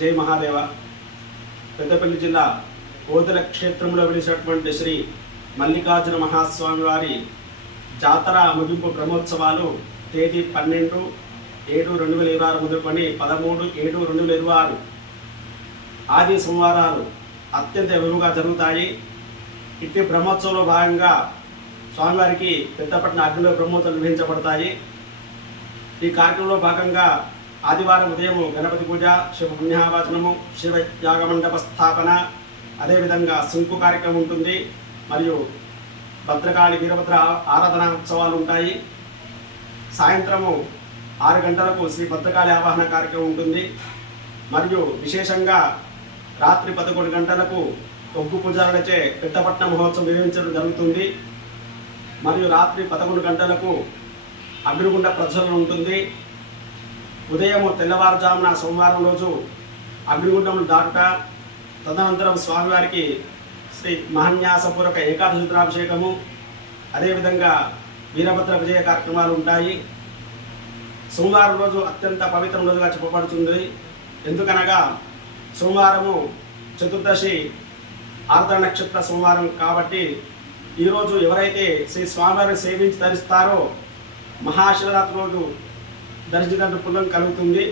జై మహాదేవ. పెద్దపల్లి జిల్లా ఓదెల క్షేత్రంలో వెలిసినటువంటి శ్రీ మల్లికార్జున మహాస్వామి వారి జాతర ముగింపు బ్రహ్మోత్సవాలు తేదీ 12/7/2026 మొదలుకొని 13/7/2026 ఆది సోమవారాలు అత్యంత విలువగా జరుగుతాయి. ఇట్టి బ్రహ్మోత్సవంలో భాగంగా స్వామివారికి పెద్దపట్న అగ్నిలో బ్రహ్మోత్సవాలు నిర్వహించబడతాయి. ఈ కార్యక్రమంలో భాగంగా ఆదివారం ఉదయం గణపతి పూజ, శివ పుణ్యావాచనము, శివ యాగమండప స్థాపన, అదేవిధంగా శంకు కార్యక్రమం ఉంటుంది. మరియు భద్రకాళి వీరభద్ర ఆరాధన ఉత్సవాలు ఉంటాయి. సాయంత్రము 6 గంటలకు శ్రీ భద్రకాళి ఆవాహన కార్యక్రమం ఉంటుంది. మరియు విశేషంగా రాత్రి 11 గంటలకు ఒగ్గు పూజలచే పెద్దపట్న మహోత్సవం నిర్వహించడం జరుగుతుంది. మరియు రాత్రి 11 గంటలకు అగ్నిగుండ ప్రజ్వలన ఉంటుంది. ఉదయం తెల్లవారుజామున సోమవారం రోజు అగ్నిగుండములు దాటుట, తదనంతరం స్వామివారికి శ్రీ మహాన్యాసపూర్వక ఏకాదశి రుద్రాభిషేకము, అదేవిధంగా వీరభద్ర విజయ కార్యక్రమాలు ఉంటాయి. సోమవారం రోజు అత్యంత పవిత్ర రోజుగా చెప్పబడుతుంది. ఎందుకనగా సోమవారము చతుర్దశి ఆర్ద్ర నక్షత్ర సోమవారం కాబట్టి ఈరోజు ఎవరైతే శ్రీ స్వామివారిని సేవించి ధరిస్తారో మహాశివరాత్రి రోజు దర్శించినట్టు పుణ్యం కలుగుతుంది.